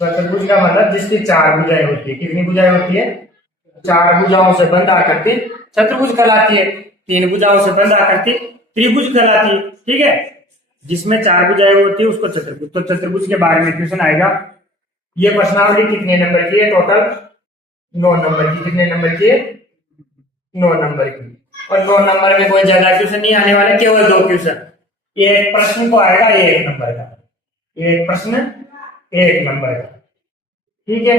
चतुर्भुज का मतलब जिसकी चार भुजाएं होती है। कितनी भुजाएं होती है? चार भुजाओं से बंद आकृति चतुर्भुज कहलाती है। तीन भुजाओं से बंद आकृति त्रिभुज कहलाती है। ठीक है, जिसमें चार भुजाएं होती है उसको चतुर्भुज। तो चतुर्भुज के बारे में क्वेश्चन आएगा। ये प्रश्नावली कितने नंबर की है? टोटल 9 नंबर की। कितने नंबर की है? 9 नंबर की। और 9 नंबर में कोई ज्यादा क्वेश्चन नहीं आने वाले, केवल 2 क्वेश्चन। एक प्रश्न को आएगा 1 नंबर का, एक प्रश्न 1 नंबर का। ठीक है।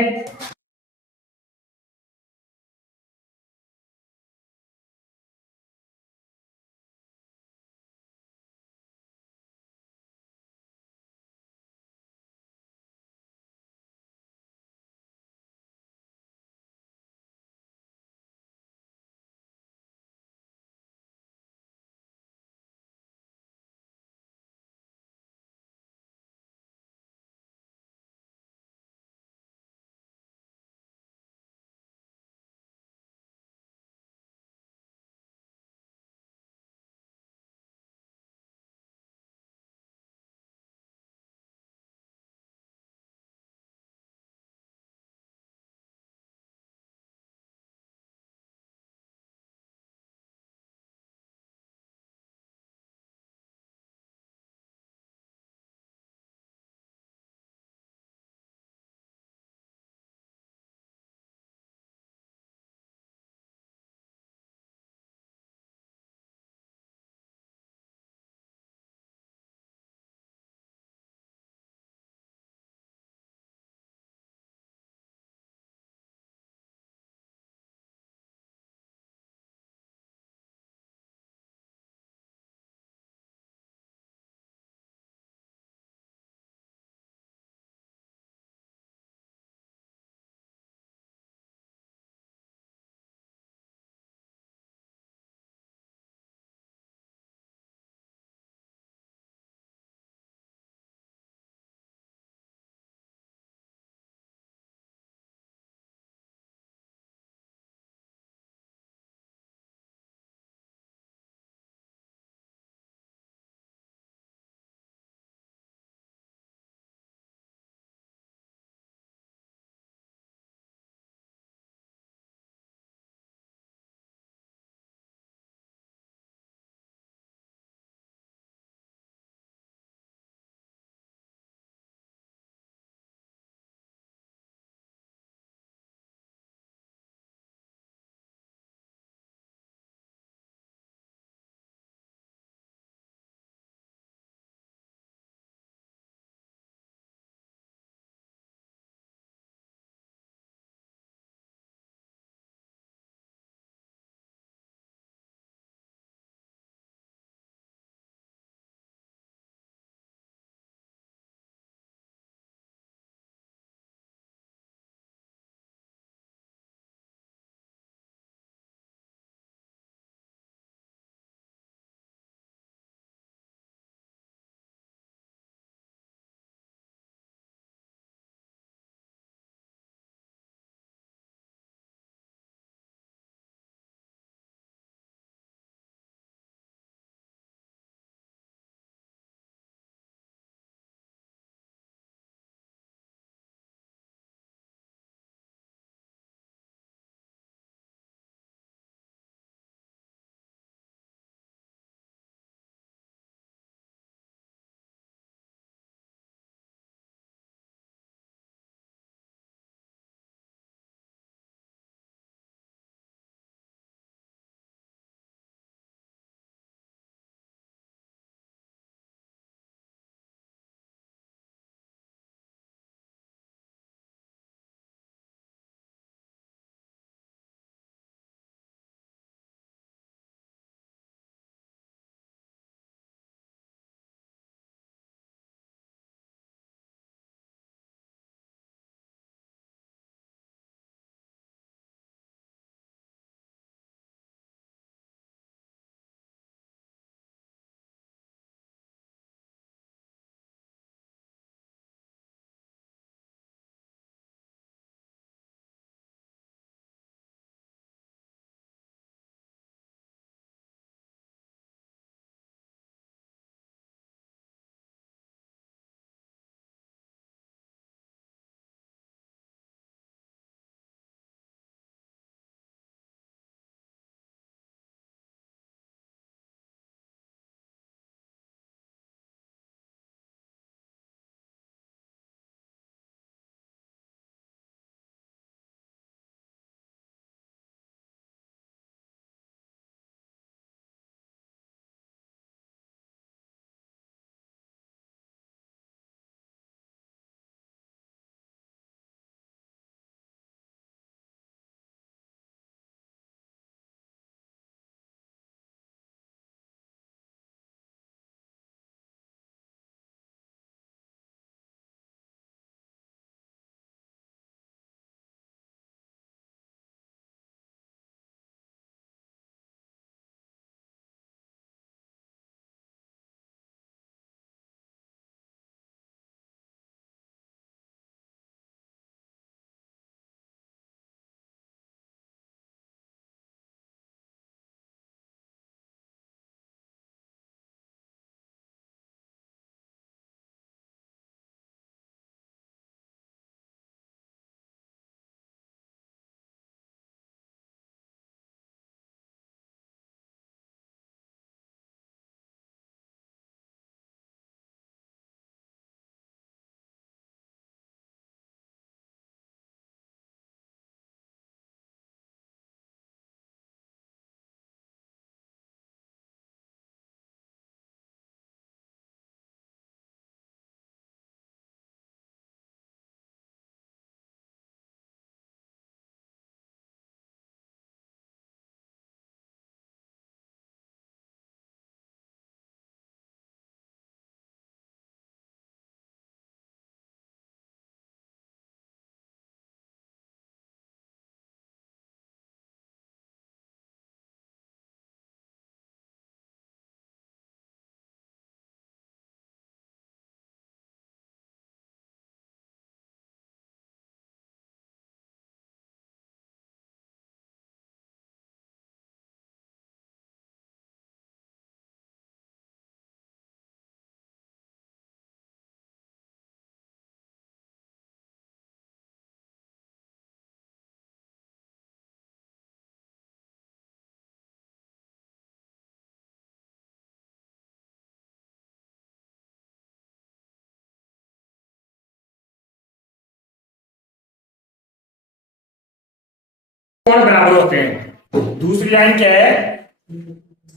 कोण बराबर होते हैं। दूसरी लाइन क्या है,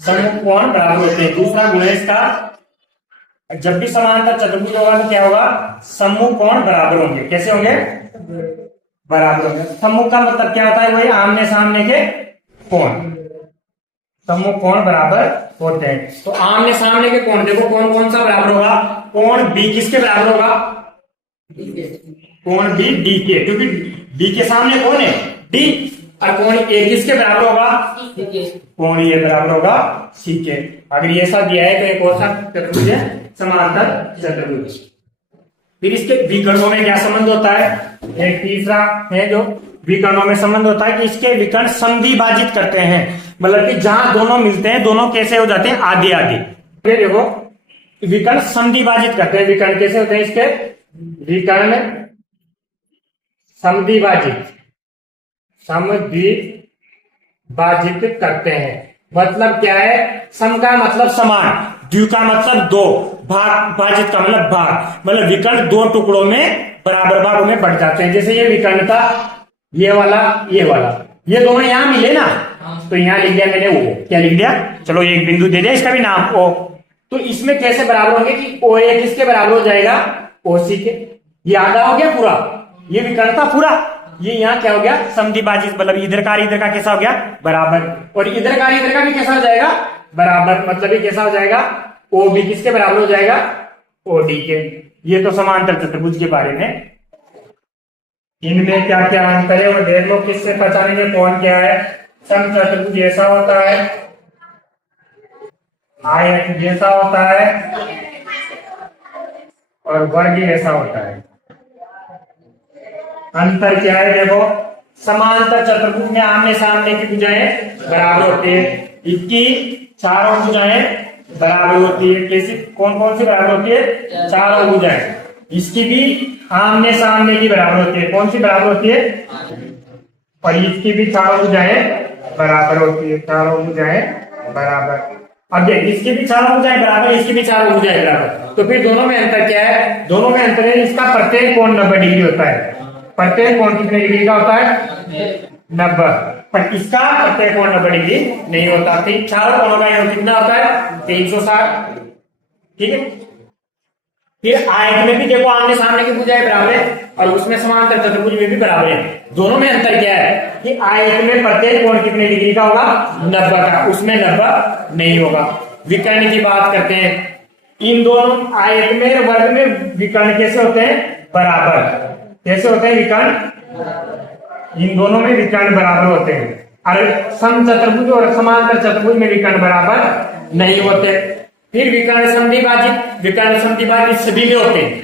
सम्मुख कोण बराबर होते हैं। दूसरा गुण है इसका, जब भी समांतर चतुर्भुज होगा तो क्या होगा, सम्मुख कोण बराबर होंगे। कैसे होंगे, बराबर होंगे। सम्मुख का मतलब क्या होता है, वही आमने सामने के कोण, सम्मुख कोण बराबर होते हैं। तो आमने सामने के कोण देखो, कौन कौन सा बराबर होगा, कोण बी किसके बराबर होगा, कोण बी डी के, क्योंकि डी के सामने कौन है, डी, और कोण ए किसके बराबर होगा, कोण ए बराबर होगा सी के। अगर ये सब दिया है तो एक और सा चतुर्भुज है, समांतर चतुर्भुज। फिर इसके विकर्णों में क्या संबंध होता है, एक तीसरा है जो विकर्णों में संबंध होता है कि इसके विकर्ण संधिभाजित करते हैं, मतलब कि जहां दोनों मिलते हैं दोनों कैसे हो जाते हैं, आधे आधे। देखो विकर्ण संधिभाजित करते हैं, विकर्ण कैसे होते हैं इसके, विकर्ण संधिभाजित, संधिभाजित करते हैं। मतलब क्या है, सम का मतलब समान, द्वि का मतलब दो, भाग भाजित का मतलब भाग, मतलब विकर्ण दो टुकड़ों में बराबर भागों में बढ़ जाते हैं। जैसे ये विकर्ण था, ये वाला ये वाला, ये दोनों यहां मिले ना, तो यहां लिख दिया मैंने ओ, क्या लिख दिया, चलो एक बिंदु दे दिया, इसका भी नाम ओ। तो इसमें कैसे बराबर होंगे कि ओ ए किसके बराबर हो जाएगा, ओ सी के। ये आधा हो गया पूरा, ये विकर्ण था पूरा, ये यहाँ क्या हो गया, संधिभाजित, मतलब इधर का कैसा हो गया, बराबर, और इधर का भी कैसा हो जाएगा, बराबर, मतलब ये कैसा हो जाएगा, ओ बी किसके बराबर हो जाएगा, ओ डी के। ये तो समांतर चतुर्भुज के बारे में। इनमें क्या क्या अंतर है वो देख लो, किससे पहचानेंगे कौन क्या है। सम चतुर्भुज ऐसा होता है, आयत जैसा होता है, और वर्ग ऐसा होता है। अंतर क्या है देखो, समांतर चतुर्भुज में आमने सामने की भुजाएं बराबर होती है, इसकी चारों भुजाएं बराबर होती है। कैसी, कौन कौन सी बराबर होती है, चारों भुजाएं। इसकी भी आमने सामने की बराबर होती है, कौन सी बराबर होती है, और इसकी भी चारों भुजाएं बराबर होती है, चारों भुजाएं बराबर। अब देख, इसकी भी चारों भुजाएं बराबर, इसकी भी चारों भुजाएं बराबर, तो फिर दोनों में अंतर क्या है, दोनों में अंतर है इसका प्रत्येक कोण 90 डिग्री होता है। प्रत्येक कोण कितने डिग्री का होता है, 90, पर इसका प्रत्येक कोण 90 डिग्री नहीं होता। चारों कोणों का योग कितना होता है, 360, ठीक है। फिर आयत में भी देखो आमने सामने की भुजाएं बराबर है, और उसमें समांतर चतुर्भुज में भी बराबर है। दोनों में अंतर क्या है कि आयत में प्रत्येक कोण कितने डिग्री का होगा, 90 का, उसमें 90 नहीं होगा। विकर्ण की बात करते हैं, इन दोनों आयत में और वर्ग में विकर्ण कैसे होते हैं, बराबर। कैसे होते हैं विकर्ण, इन दोनों में विकर्ण बराबर होते हैं। और सम चतुर्भुज और समांतर चतुर्भुज में विकर्ण बराबर नहीं होते। फिर विकर्ण संधिभाजित, विकर्ण संधिभाजित सभी में होते हैं,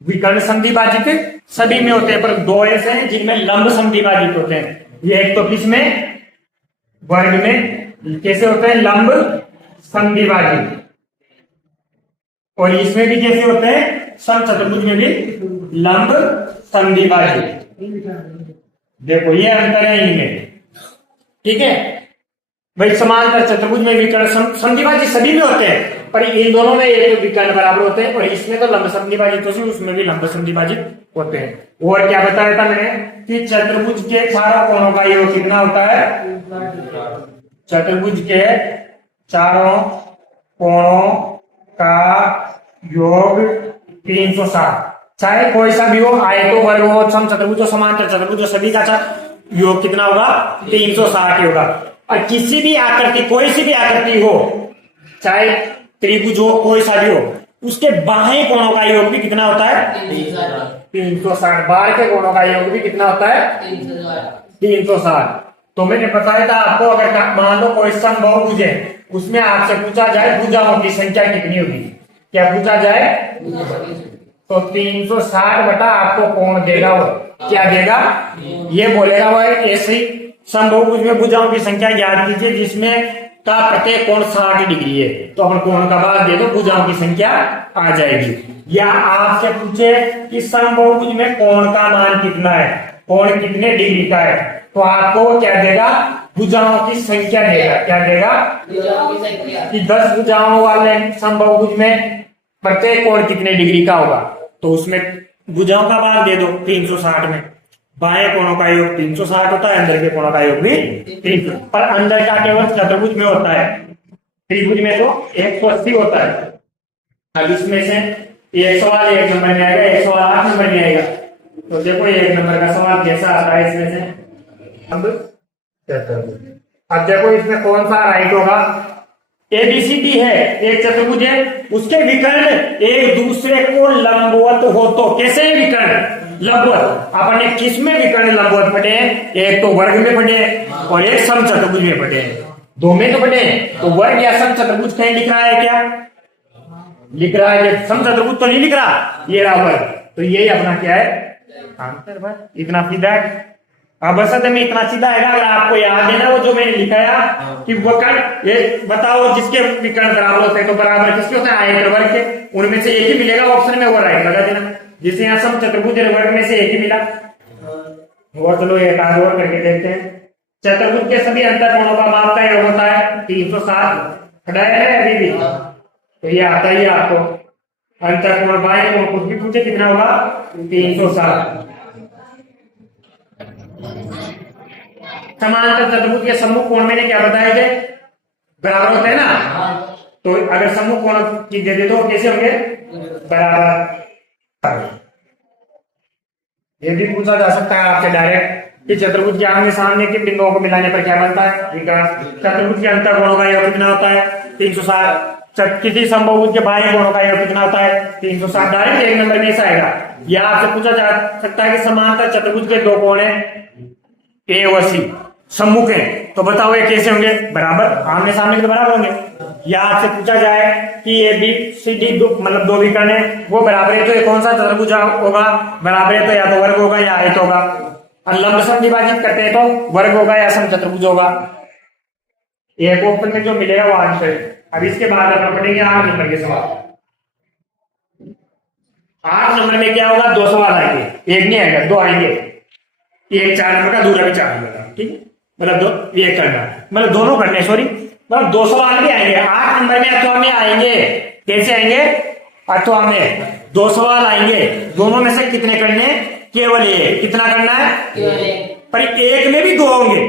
विकर्ण संधिभाजित सभी में होते हैं, पर दो ऐसे हैं जिनमें लंब संधिभाजित होते हैं। ये एक तो किसमें, वर्ग में कैसे होते हैं, लंब संधिभाजित, और इसमें भी कैसे होते हैं, सम चतुर्भुज में भी लंब संधिभाजित। देखो ये अंतर है इनमें, ठीक है भाई। समांतर चतुर्भुज में विकर्ण संधिभाजित सभी में होते हैं, पर इन दोनों में एक विकर्ण बराबर होते हैं, और इसमें तो लंब संधिभाजित होते हैं, उसमें भी लंब संधिभाजित होते हैं। और क्या बताया था मैंने कि चतुर्भुज के चारों कोणों का योग कितना होता है, चतुर्भुज के चारों कोणों का योग 360, चाहे कोई सा भी हो, आयतो वर्ग हो, सम चतुर्भुज हो, समांतर चतुर्भुज हो, सभी का योग कितना होगा, 360 होगा। और किसी भी आकृति, कोई सी भी आकृति हो, चाहे त्रिभुज हो, कोई सा भी हो, उसके बाह्य कोणों का योग भी कितना होता है, 360। बाहर के कोणों का योग भी कितना होता है, 360। तो मैंने बताया था आपको, अगर मान लो कोई समबाहु है, उसमें आपसे पूछा जाए भुजाओं की संख्या कितनी होगी, क्या पूछा जाए, तो 360 बटा आपको कोण देगा, वो क्या देगा, ये बोलेगा वो ऐसे ही समबाहुभुज में भुजाओं की संख्या ज्ञात कीजिए जिसमें का प्रत्येक कोण 60 डिग्री है, तो अपन कोण का भाग दे दो, भुजाओं की संख्या आ जाएगी। या आपसे पूछे कि समबाहुभुज में कोण का मान कितना है, कोण कितने डिग्री का है, तो आपको क्या देगा, भुजाओं की संख्या देगा। क्या देगा, कि 10 भुजाओं वाले समबाहुभुज में प्रत्येक कोण कितने डिग्री का होगा, तो उसमें भुजाओं का भाग दे दो 360 में। बाएं कोणों का योग 360 होता है, अंदर के कोणों का योग भी 300, पर अंदर का केवल चतुर्भुज में होता है, त्रिभुज में तो 180 होता है। अब इसमें से एक सवाल 1 नंबर में आएगा, एक सवाल 8 नंबर में आएगा। तो देखो 1 नंबर का सवाल कैसा आता है इसमें से। अब देखो इसमें कौन सा राइट होगा। एबीसीडी है, एक चतुर्भुज है, उसके विकर्ण एक दूसरे को लंबवत हो तो कैसे विकर्ण लंबवत, अपन ने किस में विकर्ण लंबवत पढ़े हैं? एक तो वर्ग में पढ़े हैं और एक समचतुर्भुज में पढ़े हैं, दो में तो पढ़े हैं। तो वर्ग या समचतुर्भुज कहीं लिख रहा है क्या? लिख रहा है, समचतुर्भुज तो नहीं लिख रहा, ये रहा वर्ग। तो यही अपना क्या है आंसर भाई, इतना सीधा है। अब बस में इतना सीधा है। अगर आपको याद है ना वो जो मैंने लिखाया कि वक्र, ये बताओ जिसके विकर्ण बराबर होते हैं तो बराबर किसके होते हैं? आयतन वर्ग के, उनमें से एक ही मिलेगा ऑप्शन में, वो राइट लगा देना। जिसे यहाँ सब चतुर्भुज वर्ग में से एक ही मिला। और चलो एक आध और करके देखते हैं। चतुर्भुज के सभी अंतःकोणों का माप का योग होता है 360, खड़ा है अभी भी, तो ये आता ही है आपको। अंतःकोण बाएं कोण कुछ भी पूछे कितना होगा? 360। समांतर चतुर्भुज के सम्मुख कोण मैंने क्या बताया थे? बराबर होते हैं ना। तो अगर सम्मुख कोण की दे दे तो कैसे होंगे? बराबर। ये भी पूछा जा सकता है आपसे डायरेक्ट कि चतुर्भुज के आमने सामने के बिंदुओं को मिलाने पर क्या बनता है? विकास। चतुर्भुज के अंतःकोणों का योग कितना होता है? 360। किसी समबाहुभुज के बाह्य कोणों का योग कितना होता है? 360। डायरेक्ट 1 नंबर में ऐसा आएगा। या आपसे पूछा जा सकता है कि समांतर चतुर्भुज के दो कोण है ए और सी, सम्मुख है, तो बताओ ये कैसे होंगे? बराबर, आमने सामने के तो बराबर होंगे। या आपसे पूछा जाए कि ये बी सी डी मतलब दो विकर्ण है, वो बराबर है, तो ये कौन सा चतुर्भुज होगा? बराबर है तो या तो वर्ग होगा या आयत होगा। और लंब सम विभाजित करते हैं तो वर्ग होगा या समचतुर्भुज होगा। एक ऑप्शन में जो मिलेगा वो आंसर है। अब इसके बाद अपन पढ़ेंगे 8 नंबर के सवाल। 8 नंबर में क्या होगा? 2 सवाल आएंगे, एक नहीं आएगा, 2 आएंगे। एक 4 नंबर का, दूसरा भी 4 नंबर का, ठीक है? मतलब दो ये करना, मतलब दोनों करने, सॉरी, मतलब 2 सवाल भी आएंगे 8 नंबर में। अथवा में आएंगे, कैसे आएंगे? अथवा में 2 सवाल आएंगे, दोनों में से कितने करने? केवल एक। कितना करना है? पर एक में भी 2 होंगे,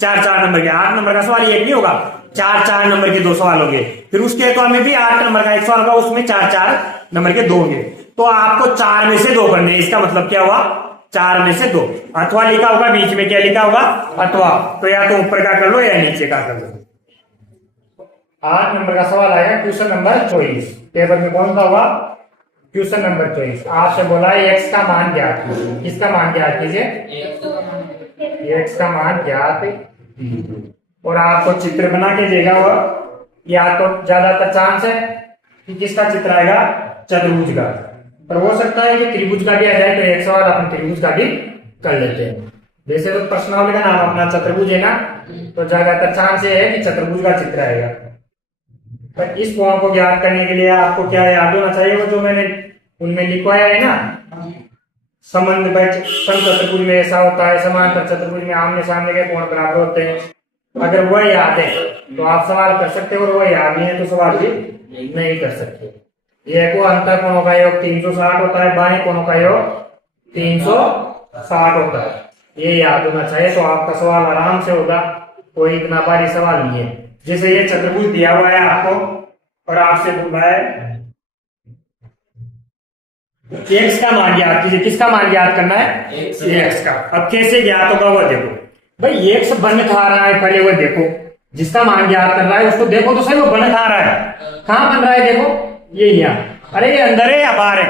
4-4 नंबर के। 8 नंबर का सवाल एक नहीं होगा, 4-4 नंबर के 2 सवाल होंगे। फिर उसके अथवा में भी 8 नंबर का एक सवाल होगा, उसमें 4-4 नंबर के 2 होंगे। तो आपको 4 में से 2 करने। इसका मतलब क्या हुआ? 4 में से 2। अथवा लिखा होगा, बीच में क्या लिखा होगा? अथवा। तो या तो ऊपर का कर लो या नीचे का कर लो। 8 नंबर का सवाल आएगा क्वेश्चन नंबर 24। टेबल में कौन सा होगा? Question number 24। आपसे बोला है एक्स का मान ज्ञात कीजिए। किसका मान ज्ञात कीजिए? एक्स का मान ज्ञात। और आपको चित्र बना के देगा वो, या तो ज्यादातर चांस है कि किसका चित्र आएगा? चतुर्भुज का। पर हो सकता है कि त्रिभुज का भी आ जाए, तो एक सवाल अपन त्रिभुज का भी कर लेते हैं। वैसे तो प्रश्नावली का नाम अपना चतुर्भुज है ना, तो ज्यादातर चांस ये है कि चतुर्भुज का चित्र आएगा। पर इस कोण को ज्ञात करने के लिए आपको क्या याद होना चाहिए? वो जो मैंने उनमें लिखवाया है ना, संबंध चतुर्भुज में ऐसा होता है, समांतर चतुर्भुज में आमने सामने के कोण बराबर होते हैं। अगर वह याद है तो आप सवाल कर सकते हो, और वह याद नहीं है तो सवाल भी नहीं कर सकते। एक को अंतःकोणों का योग 360 होता है, बाएं कोणों का योग 360 होता है, ये याद होना चाहिए। तो आपका सवाल आराम से होगा, कोई इतना भारी सवाल नहीं है। जैसे ये चतुर्भुज दिया हुआ है आपको और आपसे बोल रहा है एक्स का मान ज्ञात कीजिए। किसका मान ज्ञात करना है? एक्स का। अब कैसे ज्ञात होगा वो देखो भाई। एक्स बन खा रहा है, पहले वो देखो, जिसका मान ज्ञात कर रहा है उसको देखो तो सही, वो बन खा रहा है। कहां बन रहा है? देखो ये यहाँ। अरे ये अंदर है या बाहर है?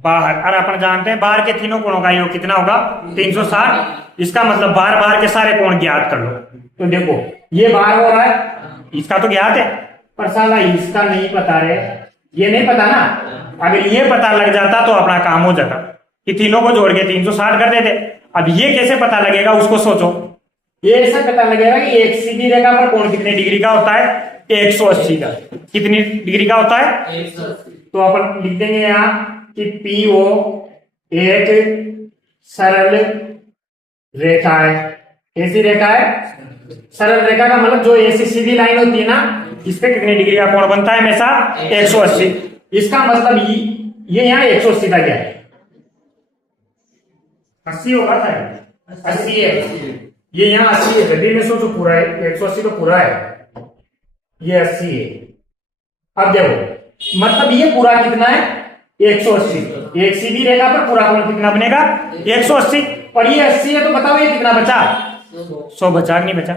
बाहर। और अपन जानते हैं बाहर के तीनों कोणों का योग कितना होगा? 360। इसका मतलब बाहर बाहर के सारे कोण ज्ञात कर लो। तो देखो ये बाहर हो रहा है, इसका तो ज्ञात है, पर साला इसका नहीं पता है, ये नहीं पता ना। अगर ये पता लग जाता तो अपना काम हो जाता कि तीनों को जोड़ के 360 कर देते। अब ये कैसे पता लगेगा उसको सोचो। ये ऐसा पता लगेगा कि एक सीधी रेखा पर कोण कितने डिग्री का होता है? 180 का। कितनी डिग्री का होता है? 180। तो अपन लिख देंगे यहाँ कि PO एक सरल रेखा है। कैसी रेखा है? सरल रेखा का मतलब जो ऐसी सीधी लाइन होती है ना, इस पे कितनी डिग्री का कोण बनता है? हमेशा 180। इसका मतलब ये यहाँ 180 का क्या है? 80 होगा था, 80 है, ये यहाँ 80 है, जल्दी में सोचो पूरा है, 180 तो पूरा है, ये 80 है। अब देखो मतलब ये पूरा कितना है 180, एक सीधी रेखा पर पूरा कोण कितना बनेगा 180, और ये 80 है, तो बताओ ये कितना बचा 100 बचा कि नहीं बचा।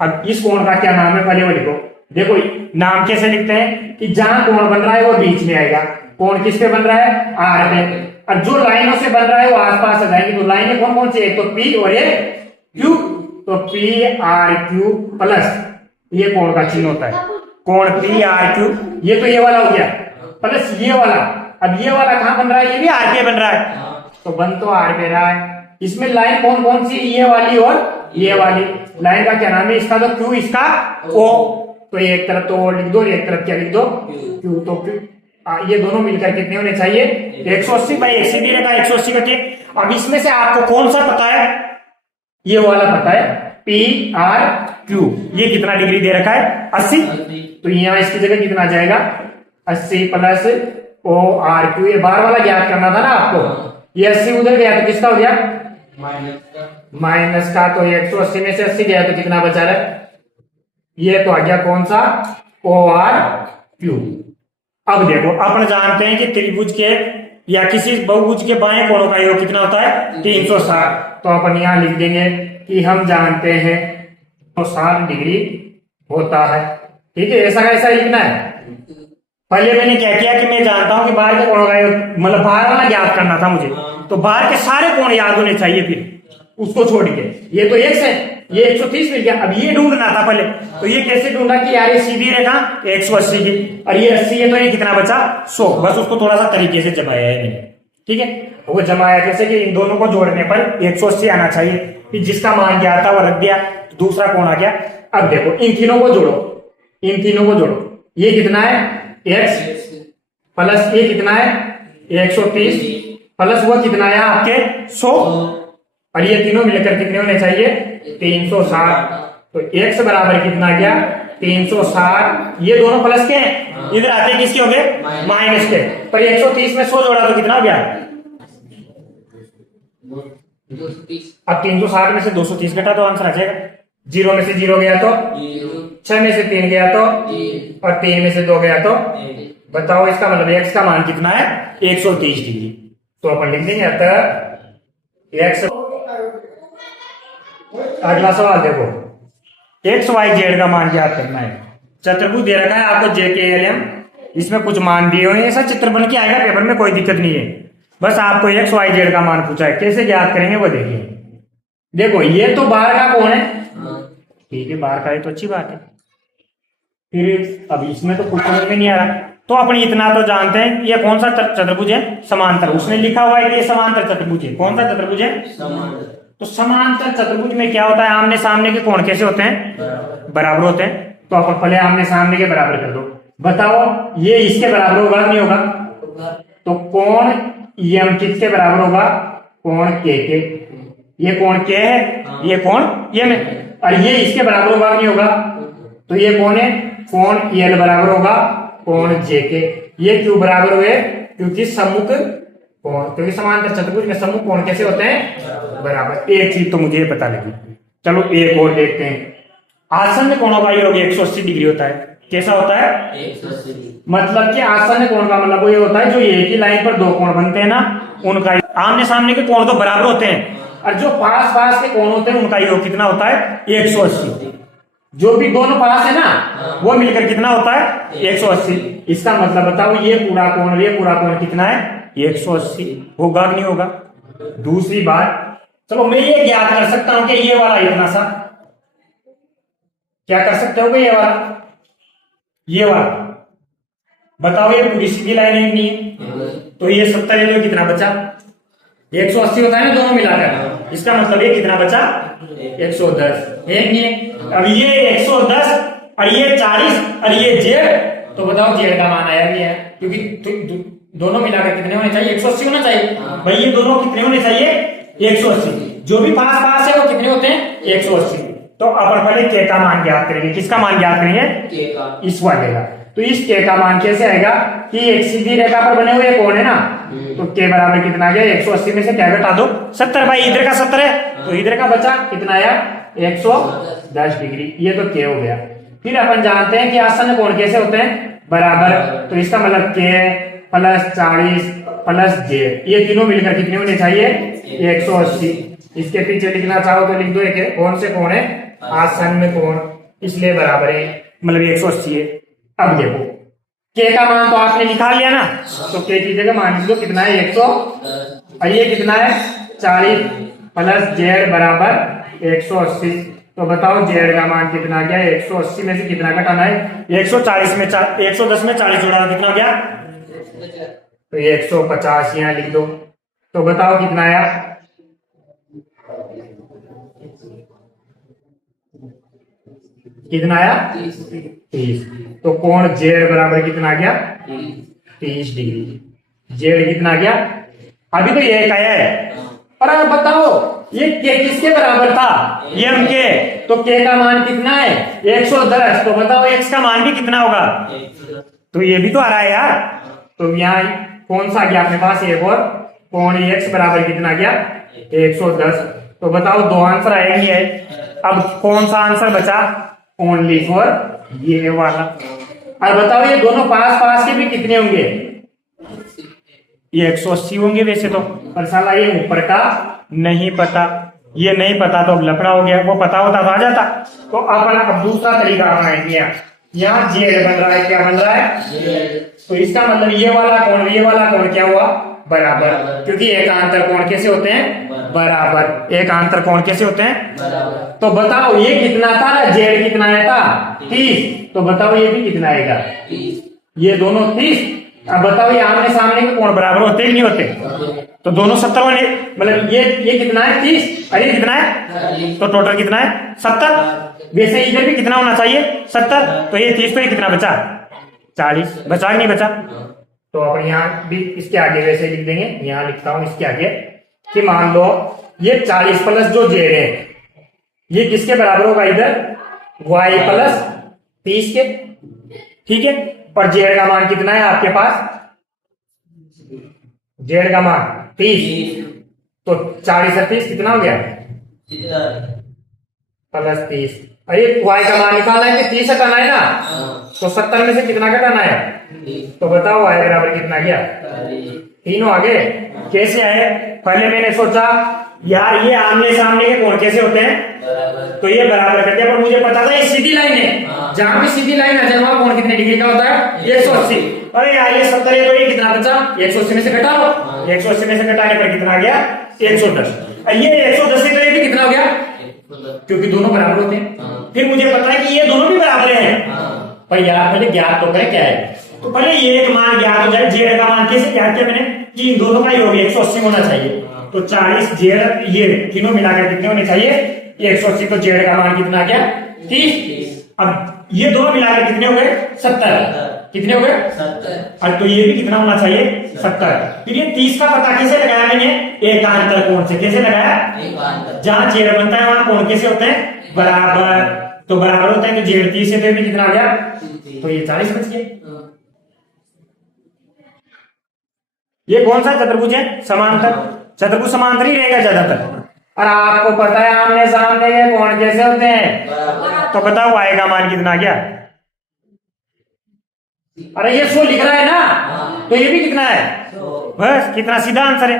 अब इस कोण का क्या नाम है पहले वो लिखो। देखो नाम कैसे लिखते हैं कि जहां कोण बन रहा है वो बीच में आएगा, कोण किस पे बन रहा है आर पे, और जो लाइनों से बन रहा है वो आसपास आ जाएंगे, तो लाइनें कौन कौन सी है, तो पी और ये क्यू, तो पी आर क्यू प्लस ये कोण का चिन्ह होता है, कोण पी आर क्यू, ये तो ये वाला हो गया प्लस ये वाला। अब ये वाला कहां बन रहा है, ये भी आर पे बन रहा है, तो बन तो आर पे रहा है। इसमें लाइन कौन कौन सी, ये वाली और ये वाली, लाइन का क्या नाम है, इसका तो क्यू, इसका ओ, तो एक तरफ तो ओ लिख दो, एक तरफ क्या लिख दो क्यू, तो क्यू ये दोनों मिलकर कितने होने चाहिए 180 भाई, एक सीधी रेखा 180 कटे। अब इसमें से आपको कौन सा पता है, ये वाला पता है पी आर क्यू, ये कितना डिग्री दे रखा है 80, तो यहाँ इसकी जगह कितना आ जाएगा 80 प्लस ओ आर क्यू, ये बार वाला ज्ञात करना था ना आपको, ये 80 उधर गया तो किसका हो गया माइनस का, तो 180 में से 80 गया तो कितना बचा रहा है, ये तो आ गया कौन सा ओ आर क्यू। अब देखो अपन जानते हैं कि त्रिभुज के या किसी बहुभुज के बाएं कोणों का योग कितना होता है 360, तो अपन यहां लिख देंगे कि हम जानते हैं 360 डिग्री होता है, ठीक है, ऐसा कैसा लिखना है। पहले मैंने क्या किया कि मैं जानता हूं कि बाहर के कोणों का योग, मतलब बाहर वाला याद करना था मुझे, तो बाहर के सारे कोण याद होने चाहिए, फिर उसको छोड़ के ये तो एक से ये 130 मिल गया। अब ये ढूंढना था पहले, तो ये कैसे ढूंढा कि यार ये सीधी रेखा 180 की, और ये 80 है, तो ये कितना बचा 100, बस उसको थोड़ा सा तरीके से जमाया है मैंने, ठीक है। वो जमाया कैसे कि इन दोनों को जोड़ने पर 180 आना चाहिए, कि जिसका मान क्या था वो रख दिया, दूसरा कोण आ गया। अब देखो इन तीनों को जोड़ो, इन तीनों को जोड़ो, ये कितना है x प्लस ये कितना है 130 प्लस वो कितना है आपके 100, और ये तीनों मिलकर कितने होने चाहिए 360, तो x बराबर कितना गया 360, ये दोनों प्लस के हैं, इधर आते किसके हो गए माइनस के, पर 130 में 100 जोड़ा तो कितना हो गया, अब 360 में से 230 घटा तो आंसर आ जाएगा, 0 में से 0 गया तो 6 में से 3 गया तो, और 3 में से 2 गया तो, बताओ इसका मतलब x का मान कितना है 130 डिग्री, तो अपन लिख देंगे अतः x। अगला सवाल देखो, एक्स वाई जेड का मान ज्ञात करना है। चतुर्भुज दे रखा है आपको JKLM, इसमें कुछ मान दिए हुए, ऐसा चित्र बन के आएगा पेपर में, कोई दिक्कत नहीं है, बस आपको एक्स वाई जेड का मान पूछा है, कैसे ज्ञात करेंगे वो देखिए। देखो ये तो बाहर का कोण है, ठीक है बाहर का है तो अच्छी बात है, फिर अब इसमें तो कुछ समझ में नहीं आ रहा, तो अपन इतना तो जानते हैं ये कौन सा चतुर्भुज है समांतर, उसने लिखा हुआ है कि ये समांतर चतुर्भुज है, कौन सा चतुर्भुज है समांतर। तो समांतर चतुर्भुज में क्या होता है, आमने सामने के कोण कैसे होते हैं बराबर होते हैं, तो अपन पहले आमने सामने के बराबर कर दो, बताओ ये इसके बराबर होगा नहीं होगा, तो कोण एम किसके बराबर होगा कोण के, ये कोण के है, ये कोण ये में, और ये इसके बराबर होगा नहीं होगा, तो ये कौन है कोण एल बराबर होगा कोण जे के, ये क्यों बराबर हुए क्योंकि सम्मुख कोण, क्योंकि समांतर चतुर्भुज में सम्मुख कोण कैसे होते हैं बराबर। एक चीज तो मुझे पता लगी, चलो एक और देखते हैं, आसन्न कोणों का योग 180 डिग्री होता है, कैसा होता है 180, मतलब कि आसन्न कोण का मतलब वो ये होता है जो एक ही लाइन पर दो कोण बनते हैं ना उनका, आमने सामने के कोण तो बराबर होते हैं, और जो पास पास के कोण होते हैं उनका योग कितना होता है 180, जो भी दोनों पास है ना वो मिलकर कितना होता है 180, इसका मतलब बताओ ये पूरा कोण कितना है 180, होगा कि नहीं होगा। दूसरी बात, चलो मैं ये ज्ञात कर सकता हूं कि ये वाला इतना सा, क्या कर सकते हो ये वाला बताओ, ये पूरी सीधी लाइन नहीं है, तो ये 70 ले लो, कितना बचा 180 होता है ना दोनों मिलाकर, इसका मतलब ये कितना बचा 110, एक नहीं है। अब ये 110 और ये 40 और ये जेड, तो बताओ जेड का मान आया नहीं है, क्योंकि दोनों मिलाकर कितने होने चाहिए 180 होना चाहिए भाई, ये दोनों कितने होने चाहिए 180, जो भी पास पास है वो कितने होते हैं 180, तो अपन पहले के का मान ज्ञात करेंगे, किसका मान ज्ञात करेंगे के का, इस वाले का, तो इस के का मान कैसे आएगा कि एक सीधी रेखा पर बने हुए कोण है ना, तो के बराबर कितना आ गया 180 में से क्या घटा दो 70 भाई इधर का 70 है तो इधर का बचा कितना आया 110 डिग्री ये तो के हो गया। फिर अपन जानते हैं कि आसन कोण कैसे होते हैं बराबर तो इसका मतलब के प्लस 40 प्लस जेड ये तीनों मिलकर कितने होने चाहिए 180। इसके पीछे लिखना चाहो तो लिख दो एक कौन से कोण है आसन्न कोण इसलिए बराबर है मतलब 180 है। अब देखो के का मान तो आपने निकाल लिया ना तो के की जगह मान लो कितना है 100 और ये कितना है 40 प्लस जेड बराबर 180। तो बताओ जेड का मान कितना आ गया 180 में से कितना घटाना है 140 में 110 में 40 जोड़ना कितना गया तो 150 यहाँ लिख दो। तो बताओ कितना आया कितना आया 30। तो कोण जेड बराबर कितना आ गया 30 डिग्री। जेड कितना आ गया अभी तो ये आया है पर अब बताओ ये के किसके बराबर था एम के तो के का मान कितना है 110। तो बताओ एक्स का मान भी कितना होगा तो ये भी तो आ रहा है यार। तो यहाँ कौन सा गया अपने पास एक और कोण एक्स बराबर कितना गया 110। तो बताओ दो आंसर आएंगे अब कौन सा आंसर बचा ओनली फॉर ये वाला। अब बताओ ये दोनों पास पास के भी कितने होंगे ये 180 होंगे वैसे तो पर साला ये ऊपर का नहीं पता ये नहीं पता तो अब लफड़ा हो गया वो पता होता तो आ जाता। तो अपन अब दूसरा तरीका अपनाएंगे यहाँ जेड बन रहा है क्या बन रहा है तो इसका मतलब ये वाला कोण क्या हुआ बराबर क्योंकि एकांतर कोण कैसे होते हैं बराबर एकांतर कोण कैसे होते हैं। तो बताओ ये कितना था ना जेड कितना आया था 30। तो बताओ ये भी कितना आएगा ये दोनों 30। अब बताओ ये आमने सामने के कोण बराबर होते कि नहीं होते तो दोनों 70 वाले मतलब ये कितना है 30 और ये कितना है तो टोटल कितना है 70। वैसे इधर भी कितना होना चाहिए 70 तो ये 30 तो ये कितना बचा 40 बचा कि नहीं बचा। तो अपन यहाँ भी इसके आगे वैसे लिख देंगे यहाँ लिखता हूं इसके आगे कि मान लो ये 40 प्लस जो जेड है ये किसके बराबर होगा इधर y प्लस 30 के ठीक है। पर जेड का मान कितना है आपके पास जेड का मान 30 तो 40 से 30 कितना हो गया प्लस 30। अरे y का मान निकालना है कि 30 हटाना है ना तो 70 में से कितना घटाना है तो बताओ y बराबर कितना गया तीनों आगे कैसे आए। पहले मैंने सोचा यार ये आमने सामने के कोण कैसे होते हैं तो ये बराबर कर दिया पर मुझे पता था ये सीधी लाइन है जहां भी सीधी लाइन आ जाए वहां कोण कितने डिग्री का होता है 180। अरे यार ये 70 है तो ये कितना बचा 180 में से घटा लो 180 में से घटाने पर कितना आ गया 110। ये 110 है तो ये भी कितना हो गया क्योंकि दोनों बराबर होते हैं। फिर मुझे पता है कि ये दोनों भी बराबर हैं पर यार पहले ज्ञात तो करें क्या है तो पहले ये एक मान ज्ञात हो जाए जेड का मान कैसे ज्ञात किया मैंने कि इन दोनों का योग 180 होना चाहिए। तो 40 जेड ये तीनों मिलाकर कितने होने चाहिए 180। तो जेड का मान कितना आ गया 30। अब ये दोनों मिलाकर कितने हो गए 70 कितने हो गए 70। तो ये भी कितना होना चाहिए 70। फिर ये 30 का पता कैसे लगाया मैंने एकांतर कोण से कैसे लगाया जहां जेड बनता है वहां कोण कैसे होते हैं बराबर तो बराबर होता है तो जेड 30 से भी कितना आ गया तो ये 40 बच गया। ये कौन सा चतुर्भुज है समांतर चतुर्भुज समांतर ही रहेगा ज्यादातर और आपको पता है आमने सामने के कोण कैसे होते हैं तो बताओ y का मान कितना गया अरे ये 100 लिख रहा है ना तो ये भी कितना है बस कितना सीधा आंसर है।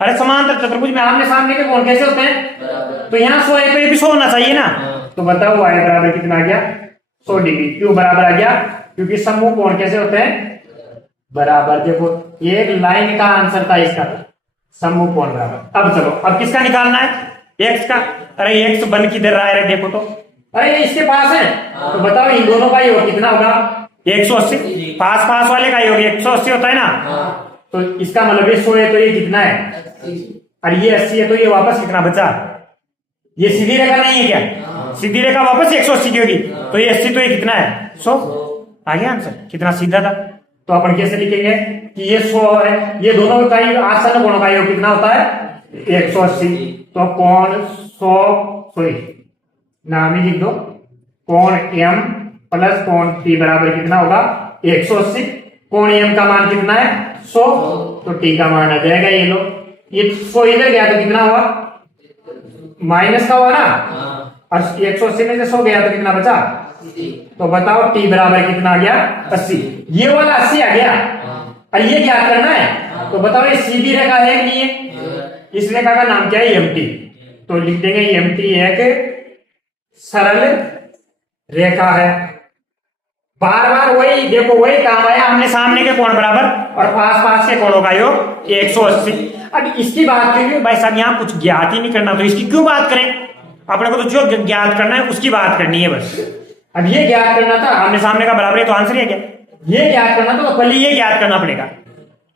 अरे समांतर चतुर्भुज में आमने सामने के कोण कैसे होते हैं तो यहाँ 100 है तो ये भी 100 होना चाहिए ना। तो बताओ y बराबर कितना आ गया 100 डिग्री। क्यों बराबर आ गया क्योंकि समूह कोण कैसे होते हैं बराबर। देखो ये एक लाइन का आंसर था इसका समूह कोण बराबर। अब चलो अब किसका निकालना है x का। अरे x बन किधर रहा है देखो तो अरे इसके पास है तो बताओ इन दोनों का योग कितना होगा 180। पास पास वाले का योग 180 होता है ना तो इसका मतलब 100 है तो ये कितना है और ये 80 है तो ये वापस कितना बचा ये सीधी रेखा नहीं है क्या सीधी रेखा वापस 180 की होगी तो ये 80 तो ये कितना है 100 आ गया आंसर कितना सीधा था। तो अपन कैसे लिखेंगे कि ये 100 है ये दोनों का आसन्न कोणों का योग कितना होता है 180। तो कोण 100 सॉरी नाम ही लिख दो कोण m प्लस कोण p बराबर कितना होगा 180। कोण m का मान कितना है 100 तो टी का मान आ जाएगा ये लो, ये 100 इधर गया तो कितना हुआ, माइनस का हुआ ना, और 180 में से 100 गया तो कितना बचा, तो बताओ टी बराबर कितना आ गया, 80। ये वाला 80 आ गया और ये क्या करना है, तो बताओ ये सीधी रेखा है कि नहीं है, इस रेखा का नाम क्या है, एमटी। तो लिख देंगे एमटी एक सरल रेखा है। बार बार वही देखो, वही काम आया, हमने सामने के कोण बराबर और पास पास के कोणों का योग 180। अब इसकी बात करेंगे भाई साहब, यहाँ कुछ ज्ञात ही नहीं करना, तो इसकी क्यों बात करें, अपने को तो जो ज्ञात करना है उसकी बात करनी है बस। अब ये ज्ञात करना था, हमने सामने का बराबर है तो आंसर है क्या, ये ज्ञात करना था तो पहले ये ज्ञात करना पड़ेगा।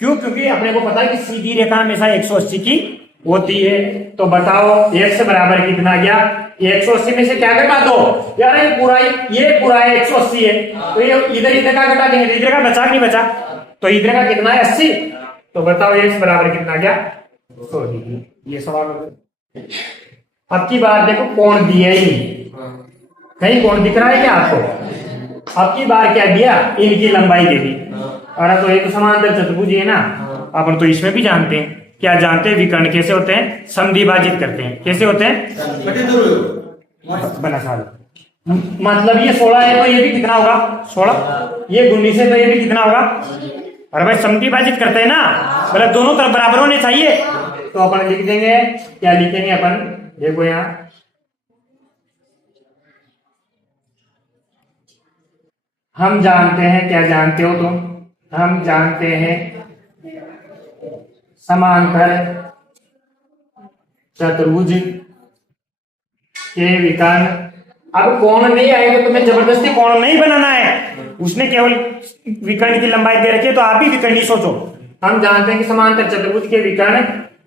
क्यों, क्योंकि अपने को पता है कि सीधी रेखा हमेशा 180 की होती है। तो बताओ x बराबर कितना गया, 180 में से क्या घटा दो, यार ये पूरा 180 है, तो ये इधर इधर का घटा देंगे, इधर का बचा नहीं बचा, तो इधर का कितना है 80। तो बताओ x बराबर कितना गया, 100 डिग्री। ये सवाल हो गया। अब की बार देखो कोण दिया ही नहीं, कहीं कोण दिख रहा है क्या आपको, अब की बार क्या दिया, इनकी लंबाई दे दी। और तो एक समांतर चतुर्भुज है ना, अपन तो इसमें भी जानते हैं, क्या जानते हैं, विकर्ण कैसे होते हैं, समद्विभाजित करते हैं, कैसे होते हैं, बना साल। मतलब ये 16 है तो ये भी कितना होगा 16, ये 19 है तो ये भी कितना होगा, अरे भाई समद्विभाजित करते हैं ना, मतलब दोनों तरफ बराबर होने चाहिए। तो अपन लिख देंगे, क्या लिखेंगे अपन, देखो यहाँ हम जानते हैं, क्या जानते हो तुम, हम जानते हैं समांतर चतुर्भुज के विकर्ण। अब कोण नहीं आएगा तो तुम्हें जबरदस्ती कोण नहीं बनाना है, उसने केवल विकर्ण की लंबाई दे रखी है, तो आप भी विकर्ण ही सोचो। हम जानते हैं कि समांतर चतुर्भुज के विकर्ण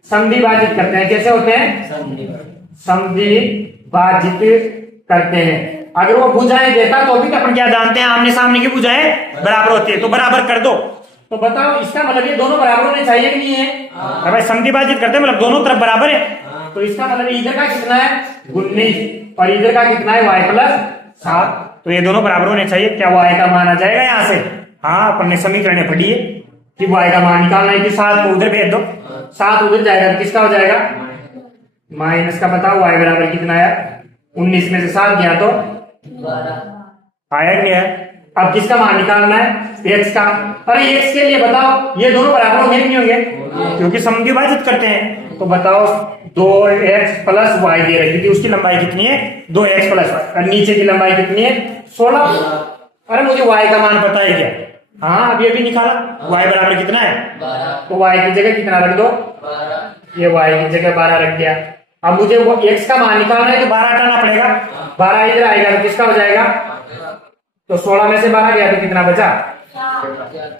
समद्विभाजित करते हैं, कैसे होते हैं, समद्विभाजित करते हैं। अगर वो भुजाएं देता तो भी तो अपन क्या जानते हैं, आमने सामने की भुजाएं बराबर होती है, तो बराबर कर दो। तो बताओ इसका मतलब ये दोनों बराबर होने चाहिए कि नहीं है, अरे भाई समद्विभाजित करते हैं मतलब दोनों तरफ बराबर है, तो इसका मतलब इधर का कितना है 19 और इधर का कितना है y प्लस 7, तो ये दोनों बराबर होने चाहिए। क्या y का मान आ जाएगा यहाँ से, हाँ अपन ने समीकरण पढ़ी है कि y का मान निकालना है, कि 7 को उधर भेज दो, 7 उधर जाएगा तो किसका हो जाएगा, माइनस का। बताओ y बराबर कितना आया, 19 में से 7 गया तो आया नहीं है। अब किसका मान निकालना है, x का। अरे x के लिए बताओ ये दोनों बराबर होंगे नहीं होंगे, क्योंकि समद्विभाजित करते हैं। तो बताओ 2x प्लस y दे रखी थी, उसकी लंबाई कितनी है 2x प्लस y, और नीचे की लंबाई कितनी है 16। अरे मुझे y का मान पता है क्या, हाँ अभी अभी निकाला, y बराबर कितना है, तो y की जगह कितना रख दो, ये y की जगह 12 रख दिया। अब मुझे वो x का मान निकालना है तो 12 हटाना पड़ेगा, 12 इधर आएगा तो किसका हो जाएगा, तो 16 में से 12 गया तो कितना बचा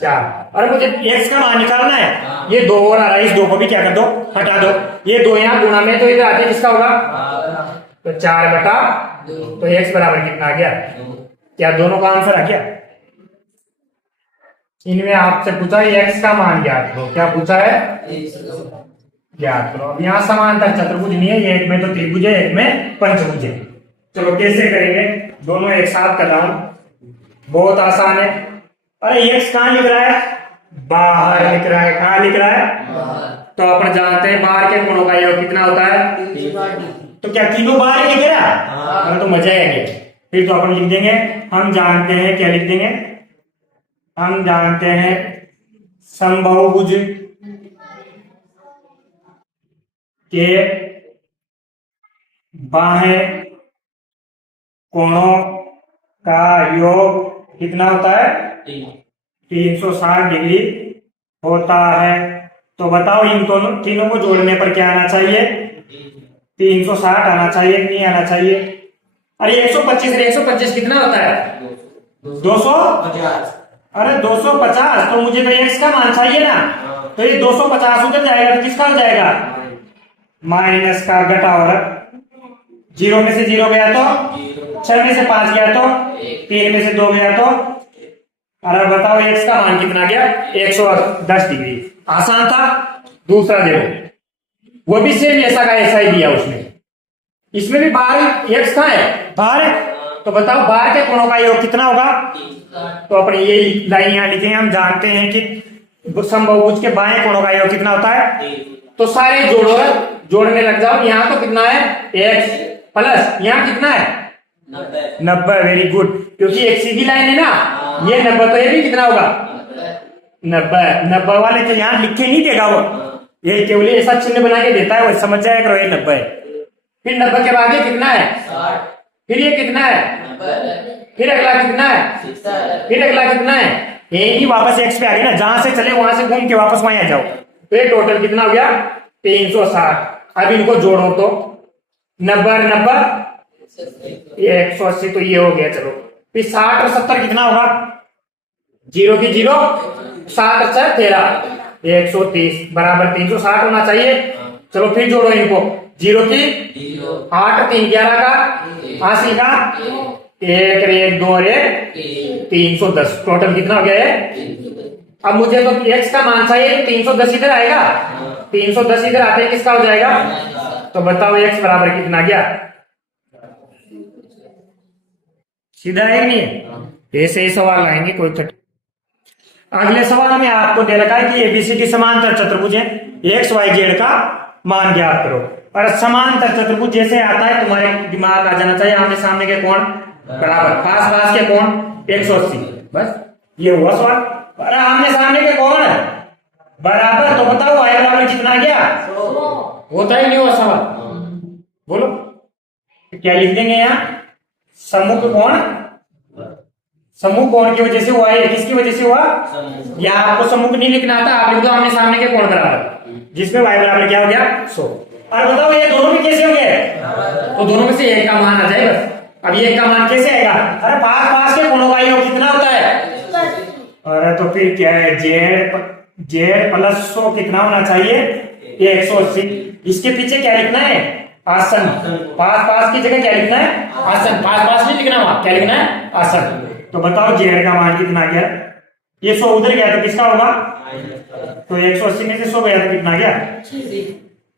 4। और मुझे x का मान निकालना है, ये 2 और आ रहा है, इस 2 को भी क्या कर दो, हटा दो, ये 2 यहाँ गुणा में तो इधर आते किसका होगा, तो 4 बटा, तो x बराबर कितना आ गया, क्या दोनों का आंसर आ गया। इनमें आपसे पूछा x का मान ज्ञात करो, क्या पूछा है ज्ञात करो। अब यहाँ समांतर चतुर्भुज नहीं है, ये एक में तो त्रिभुज है, एक में पंचभुज है। चलो कैसे करेंगे, दोनों एक साथ कर रहा हूं, बहुत आसान है। अरे x कहाँ लिख रहा है, बाहर लिख रहा है, कहाँ लिख रहा है, तो अपन जानते हैं बाहर के कोणों का योग कितना होता है, तो क्या तीनों बाहर ही लिख रहा, तो मजा आएगा। फिर तो अपन लिख देंगे, हम जानते हैं, क्या लिख देंगे, हम जानते हैं समबाहुभुज के बाहें कोणों का योग कितना होता है 360 डिग्री होता है। तो बताओ इन दोनों तीनों को जोड़ने पर क्या आना चाहिए, 360 आना चाहिए कि नहीं आना चाहिए। अरे 125 से 125 कितना होता है 250, अरे 250, तो मुझे तो x का मान चाहिए ना, तो ये 250 उधर जाएगा तो किसका हो जाएगा, माइनस का घटा, और 0 में से 0 गया तो 6 में से 5 गया तो 3 में से 2 गया तो, अरे बताओ x का मान कितना गया 110 डिग्री। आसान था। दूसरा देखो, वो भी सेम ऐसा का ऐसा ही दिया उसने, इसमें भी बाहर x का है, बाहर है, तो बताओ बाहर के कोणों का योग कितना होगा, तो अपने ये लाइन यहाँ लिखेंगे, हम जानते हैं कि समबाहुभुज के बाएं कोणों का योग कितना होता है? तो सारे जोड़ने लग जाओ। यहाँ तो कितना है? x प्लस यहाँ कितना है? 90। वेरी गुड, क्योंकि एक सीधी लाइन है ना, ये 90, तो ये भी कितना होगा? 90 वाले तो यहाँ लिख के नहीं देगा वो, ये केवल ऐसा चिन्ह बना के देता है, वो समझ जाएगा ये 90 है। फिर 90 के बाद ये कितना है? 60। फिर ये कितना है? फिर अगला कितना है? फिर अगला कितना है? यही वापस x पे आ गए ना, जहां से चले वहां से घूम के वापस वहां आ जाओ। तो ये टोटल कितना हो गया? 360। अब इनको जोड़ो तो 90 90 180, तो ये हो गया। चलो फिर 60 और 70 कितना होगा? 0 की 0, 7 अच्छा 13, 130 बराबर 360 होना चाहिए। चलो फिर जोड़ो इनको, 0 की 8 3 11 का 80 का 1 1 2 1 310। टोटल कितना हो गया है? अब मुझे तो x का मान चाहिए, 310 इधर आएगा, 310 इधर आते ही किसका हो जाएगा? तो बताओ x बराबर कितना गया? सीधा है नहीं है? ऐसे ही सवाल आएंगे कोई कट। अगले सवाल में आपको दे रखा है कि एबीसीडी समांतर चतुर्भुज है, एक्स वाई जेड का मान ज्ञात करो। और समांतर चतुर्भुज जैसे आता है तुम्हारे दिमाग आ जाना चाहिए आमने सामने के कोण बराबर, पास पास के कोण 180, बस ये हुआ सवाल। और आमने सामने के कोण बराबर, तो बताओ y बराबर कितना गया? होता ही नहीं हुआ सवाल, बोलो क्या लिख देंगे यहाँ? सम्मुख कोण, सम्मुख कोण की वजह से हुआ है, किसकी वजह से हुआ? या आपको सम्मुख नहीं लिखना आता, आप लिख दो आमने सामने के कोण बराबर, जिसमें y बराबर क्या हो गया? 100। और बताओ ये दोनों भी कैसे हो गए? तो दोनों में से एक का मान आ जाए बस। अब ये का मान कैसे आएगा? अरे पास पास के कोणों का योग कितना होता है? अरे तो फिर क्या है? जेड प्लस 100 कितना होना चाहिए? 180। इसके पीछे क्या लिखना है? आसन। पास पास की जगह क्या लिखना है? आसन। पास पास नहीं लिखना, वहां क्या लिखना है? आसन। तो बताओ जेड का मान कितना गया? ये 100 उधर गया तो किसका होगा? तो 180 में से 100 गया तो कितना गया?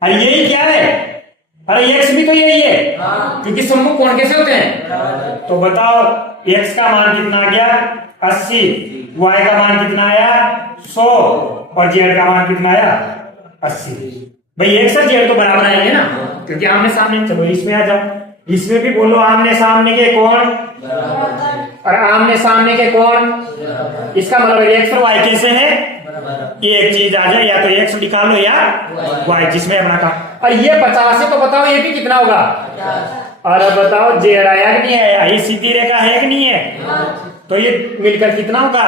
अरे यही क्या है? अरे x भी तो यही है, क्योंकि सम्मुख कोण कैसे होते हैं? तो बताओ x का मान कितना गया? 80, y का मान कितना आया? 100 और z का मान कितना आया? 80। भाई x और z तो बराबर आएंगे ना, क्योंकि आमने सामने। चलो इसमें आ जाओ, इसमें भी बोलो आमने सामने के कोण और आमने सामने के कोण, इसका मतलब x और y कैसे है? ये एक चीज आ जाए, या तो x निकालो या y, जिसमें अपना का। और ये 50 है, तो बताओ ये भी कितना होगा? और अब बताओ जेड आया कि नहीं आया? ये सीधी रेखा है कि नहीं है? तो ये मिलकर कितना होगा?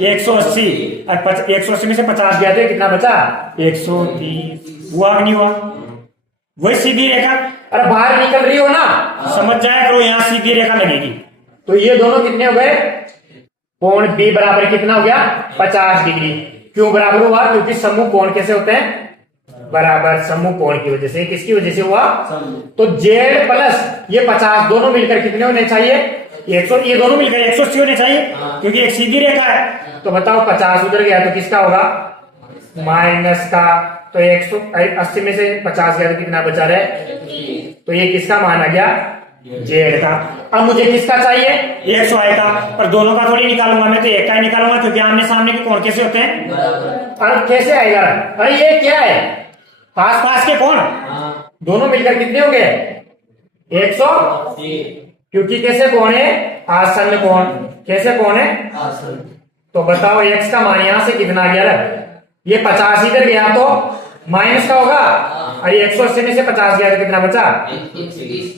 180। 180 में से 50 गया तो कितना बचा? 130। हुआ कि नहीं हुआ? वही सीधी रेखा। अरे बाहर निकल रही हो ना, समझ जाए करो, यहाँ सीधी रेखा लगेगी। तो ये दोनों कितने हो गए? कोण B बराबर कितना हो गया? 50 डिग्री। क्यों बराबर हुआ? क्योंकि सम्मुख कोण कैसे होते हैं? बराबर। सम्मुख कोण की वजह से, किसकी वजह से हुआ? तो जेड प्लस ये 50 दोनों मिलकर कितने होने चाहिए? 100। ये दोनों मिलकर 180 होने चाहिए, क्योंकि एक सीधी रेखा है। तो बताओ 50 उधर गया तो किसका होगा? माइनस का। तो 180 में से 50 गया तो कितना बचा रहे? तो ये किसका मान आ गया? जेड का। अब मुझे किसका चाहिए? एक्स वाई का। पर दोनों का थोड़ी निकालूंगा मैं, तो एक का ही निकालूंगा, क्योंकि आमने सामने के कोण कैसे होते हैं? अरे कैसे आएगा? अरे ये क्या है? पास पास के कोण दोनों मिलकर कितने हो गए? 180। क्योंकि कैसे कोण है? आसन्न कोण। कैसे कोण है? तो बताओ x का मान यहां से कितना गया? ये 50 इधर गया तो माइनस का होगा, और ये 180 में से 50 गया तो कितना बचा?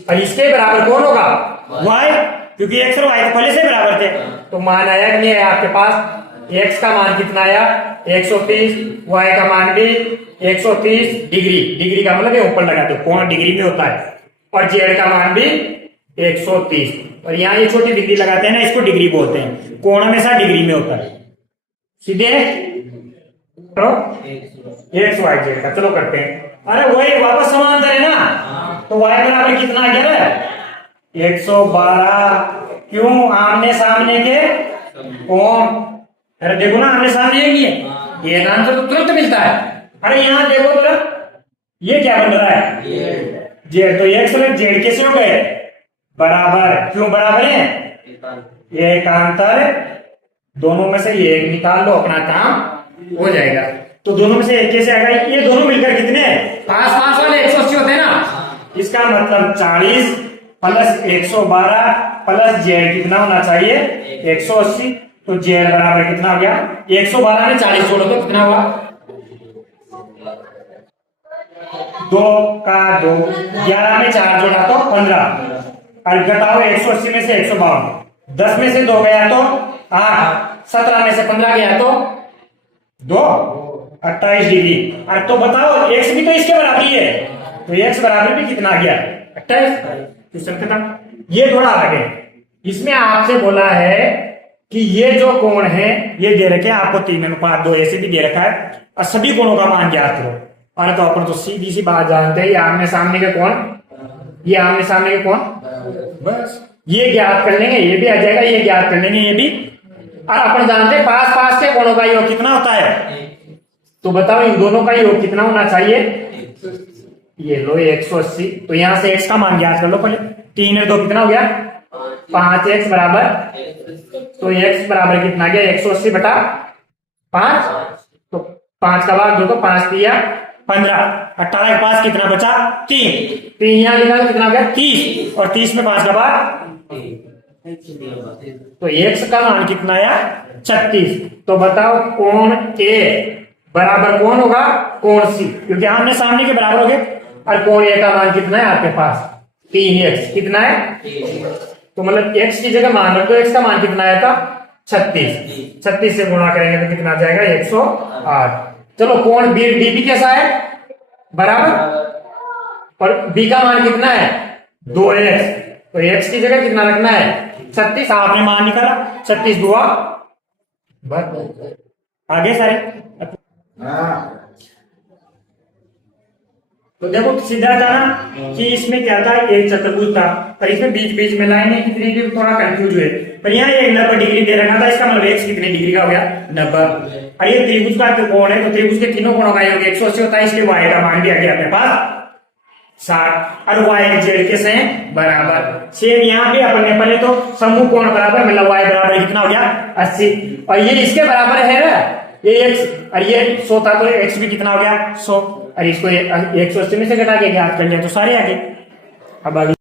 और इसके बराबर कौन होगा? y, क्योंकि x और y तो पहले से बराबर थे। तो मान आया कि नहीं है आपके पास? x का मान कितना आया? 130, y का मान भी 130 डिग्री। डिग्री का मतलब ये ऊपर लगाते हो, कोण डिग्री में होता है। और z का मान भी 130, और यहाँ ये छोटी डिग्री लगाते हैं ना, इसको डिग्री बोलते हैं। कोण हमेशा डिग्री में होता है। सीधे तो एक्स वाई जेड का। चलो करते हैं। अरे वही वापस समांतर है ना, तो y बराबर कितना आ गया? 112। क्यों? आमने सामने के कोण। अरे देखो ना, आमने सामने ही है, ये आंसर तो तुरंत मिलता है। अरे यहाँ देखो तो ये क्या बन रहा है? जेड। तो एक्स और जेड कैसे हो गए? बराबर। क्यों बराबर है? एक अंतर, दोनों में से एक निकाल लो, अपना काम हो जाएगा। तो दोनों में से एक कैसे आएगा? ये दोनों मिलकर कितने हैं? 5 वाले 180 होते हैं ना। इसका मतलब 40 प्लस 112 प्लस जेड कितना होना चाहिए? 180। तो जेड बराबर कितना हो गया? 112 में 40 जोड़ो तो कितना हुआ? 2 का 2, 11 में 4 जोड़ा तो 15, और घटाओ 180 में से 152, 10 में से 2 गया तो 8, 17 में से 15 गया तो 2, 28 डिग्री। और तो बताओ x भी तो इसके बराबर ही है, तो x बराबर भी कितना आ गया? 28। क्वेश्चन खत्म। ये थोड़ा अलग है, इसमें आपसे बोला है कि ये जो कोण है ये दे रखे हैं आपको 3:2 ऐसे भी दे रखा है, और सभी कोणों का मान ज्ञात करो। और तो अपन तो सीधी सी बात जानते हैं, ये आमने सामने के कोण, ये आमने सामने के कोण, बस ये ज्ञात कर लेंगे, ये भी आ जाएगा, ये ज्ञात कर लेंगे, ये भी। और अपन जानते हैं पास पास के कोणों का योग कितना होता है? तो बताओ इन दोनों का योग कितना होना चाहिए? ये लो 180। तो यहां से x का मान ज्ञात कर लो पहले। 3 और 2 कितना हो गया? 5x बराबर, तो x बराबर कितना गया? 180 बटा 5। तो 5 का भाग 2 तो 5 दिया 15, 18 के पास कितना बचा? 3। 3 यहाँ निकाल कितना हो गया? 30, और 30 में 5 का भाग, तो x का मान कितना आया? 36। तो बताओ कोण A बराबर कौन होगा? कोण C, क्योंकि आमने सामने के बराबर हो गए। और कोण A का मान कितना है आपके पास? 3x। कितना है? तो मतलब x की जगह मान रख दो, x का मान कितना आया था? 36। 36 से गुणा करेंगे तो कितना आ जाएगा? 108। चलो कोण B भी कैसा है? बराबर, और B का मान कितना है? 2x। तो x की जगह कितना रखना है? 36। आपने मान निकाला, 36 दुआ बस आगे सारे। तो देखो सीधा था ना कि इसमें क्या था, एक चतुर्भुज था, और इसमें बीच बीच में लाइनें कितनी थी थोड़ा कंफ्यूज हुए। पर यहाँ एक 90 डिग्री दे रखा था, इसका मतलब x कितने डिग्री का हो गया? 90। और ये त्रिभुज का कोण है, तो त्रिभुज के तीनों कोणों का योग 180 होता है, इसलिए y का मान भी आ गया अपने पास 60, और y जेड के से बराबर। सेम यहाँ पे अपन ने पहले तो समूह कोण बराबर, मतलब y बराबर कितना हो गया? 80। और ये इसके बराबर है ना, ये x, और ये 100 था, तो x भी कितना हो गया? 100। और इसको 180 में से घटा के ज्ञात कर लिया तो सारे आगे। अब आगे